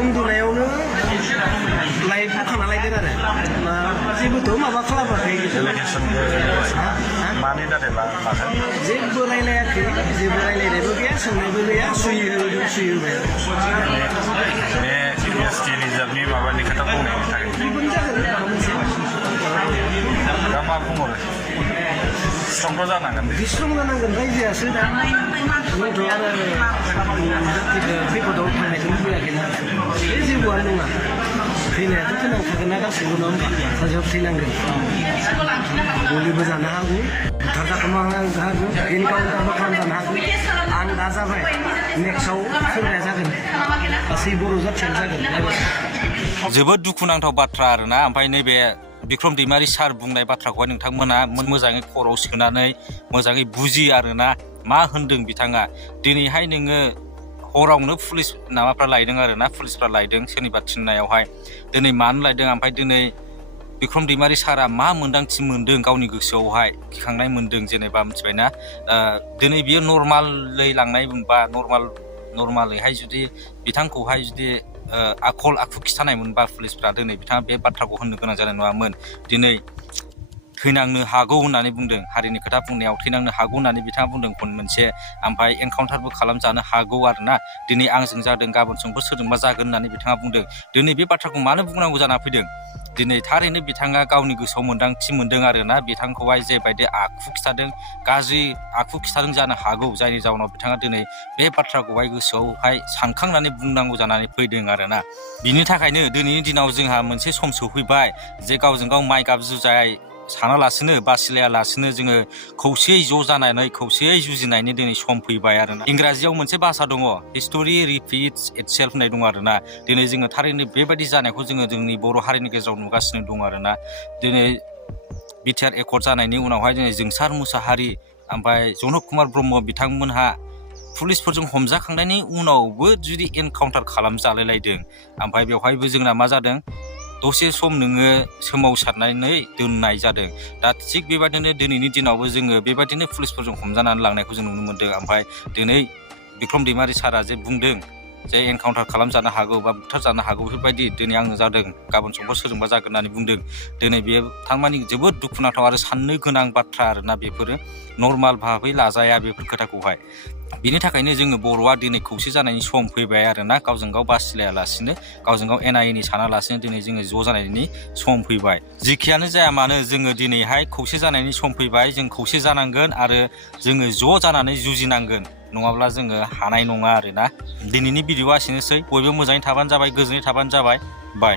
उन्दुनायावनो light बोखांना लायदों आरो जेबोथ' माबा खालामाखै मानि दारै लादों जेबो रायलायाखै जेबो रायलायनायबो गैया सोंनायबो गैया सुयोबाय बे इउनिभार्सिटि रिजार्भनि माबानि खोथा बुंनायनि थाखाय बेखौनो जागोन माबा मोनसे दा मा बुंहरो स्ट्रंथ' जानांगोन स्ट्रं जानांगोन रायजोआसो दा जोंथ' आरो खैफोदाव थांनायखौ लुबैयाखैना बे जेबोआनो नङा थैनायाथ' थैनांखागोन ना गासैबो नङा होमबा सानसेयाव थैनांगोन गलिबो जानो हागौ बुथारजाखोमानो हागौ एनकाउन्टारबो खालामजानो हागौ आं दा जाबाय नेक्स्टआव सोरबाया जागोन गासै बर' जाथियानो जागोन जोबोद दुखुनांथाव बाथ्रा आरोना ओमफ्राय नैबे बिक्रम दैमारि सार बुंनाय बाथ्राखौहाय नोंथांमोना मोजाङै खर'आव सोनानै मोजाङै बुजियो आरोना मा होनदों बिथाङा दिनैहाय नोङो हरावनो पुलिस माबाफ्रा लायदों आरोना पुलिसफ्रा लायदों सोरनिबा थिननायावहाय दिनै मानो लायदों ओमफ्राय दिनै बिक्रम दैमारि सारा मा मोन्दांथि मोन्दों गावनि गोसोआवहाय गिखांनाय मोन्दों जेनेबा मिथिबायना दिनै बियो नर्मालै लांनाय मोनबा नर्मालैहाय जुदि बिथांखौहाय जुदि आखल आखु खिथानाय मोनबा पुलिसफ्रा दिनै बिथाङा बे बाथ्राखौ होननो गोनां जानाय नङामोन दिनै थैनांनो हागौ होननानै बुंदों हारिनि खोथा बुंनायाव थैनांनो हागौ होननानै बिथाङा बुंदों मोनसे ओमफ्राय एनकाउन्टारबो खालामजानो हागौ आरोना दिनै आंजों जादों गाबोन समफोर सोरजोंबा जागोन होननानै बिथाङा बुंदों दिनै बे बाथ्राखौ मानो बुंनांगौ जाना फैदों दिनै थारैनो बिथाङा गावनि गोसोआव मोन्दांथि मोन्दों आरोना बिथांखौहाय जेबायदि आखु खिथादों गाज्रि आखु खिथादों जानो हागौ जायनि जाउनाव बिथाङा दिनै बे बाथ्राखौहाय गोसोआवहाय सानखांनानै बुंनांगौ जानानै फैदों आरोना बिनि थाखायनो दिनैनि दिनाव जोंहा मोनसे सम सफैबाय जे गावजों गाव माइ गाब जुजाय सानालासिनो बासिलायालासिनो जोङो खौसेयै ज' जानानै खौसेयै जुजिनायनि दिनै सम फैबाय आरोना इंराजियाव मोनसे भाषा दङ हिस्ट'रि रिपिट्स इटसेल्फ होननाय दङ आरोना दिनै जोङो थारैनो बेबायदि जानायखौ जोङो जोंनि बर' हारिनि गेजेराव नुगासिनो दङ आरोना दिनै बिटिआर एकर्ड जानायनि उनावहाय दिनै जोंसार मुसाहारि ओमफ्राय जनक कुमार ब्रह्म बिथांमोनहा पुलिसफोरजों हमजाखांनायनि उनावबो जुदि एनकाउन्टार खालामजालायलायदों ओमफ्राय बेवहायबो जोंना मा जादों दसे सम नोङो सोमावसारनानै दोननाय जादों दा थिग बेबायदिनो दिनैनि दिनावबो जोङो बेबायदिनो पुलिसफोरजों हमजानानै लांनायखौ जों नुनो मोन्दों ओमफ्राय दिनै बिक्रम दैमारि सारा जे बुंदों जे एनकाउन्टार खालामजानो हागौ बा बुथारजानो हागौ बेफोरबायदि दिनै आंनो जादों गाबोन समफोर सोरजोंबा जागोन होननानै बुंदों दिनै बेयो थारमाने जोबोद दुखुनांथाव आरो साननो गोनां बाथ्रा आरोना बेफोरो नर्माल भाबै लाजाया बेफोर खोथाखौहाय बिनि थाखायनो जोङो बर'आ दिनै खौसे जानायनि सम फैबाय आरोना गावजों गाव बासिलायालासिनो गावजों गाव एना एनि सानालासिनो दिनै जोङो ज' जानायनि सम फैबाय जेखियानो जाया मानो जोङो दिनैहाय खौसे जानायनि सम फैबाय जों खौसे जानांगोन आरो जोङो ज' जानानै जुजिनांगोन नङाब्ला जोङो हानाय नङा आरोना दिनैनि भिडिअ'आ एसेनोसै बयबो मोजाङै थाबानो जाबाय गोजोनै थाबानो जाबाय बाय